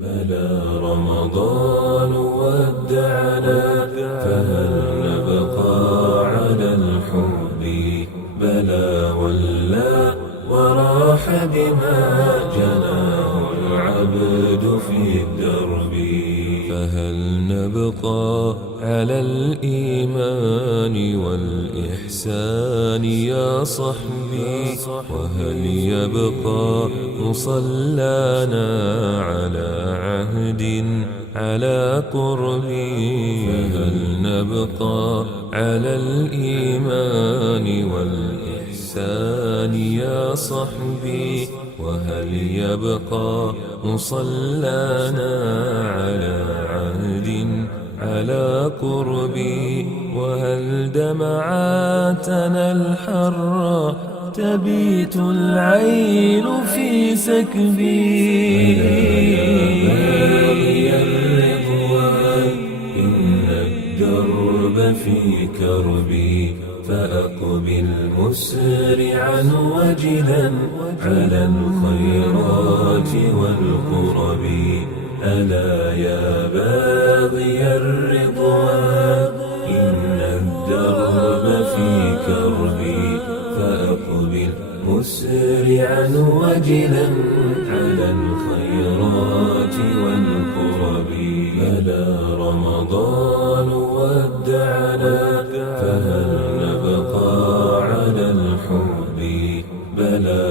بلى رمضان ودعنا، فهل نبقى على الحب؟ بلى ولا وراح بما جناه العبد في الدرب. فهل نبقى على الإيمان والإحسان يا صحبي؟ وهل يبقى مصلانا على عهد على قربي؟ فهل نبقى على الإيمان والإحسان يا صحبي؟ وهل يبقى مصلانا على عهد على قربي؟ وهل دمعاتنا الحرة تبيت العين في سكبي؟ باغي الرضوان إن الدرب في كربي، فأقبل مسرعا وجلا على الخيرات والقرب. ألا يا باغي الرضوان إن الدرب في كربي، فأقبل مسرعا وجلا على الخيرات والقرب. بلى رمضان ودعنا، فهل نبقى على الحب؟ بلى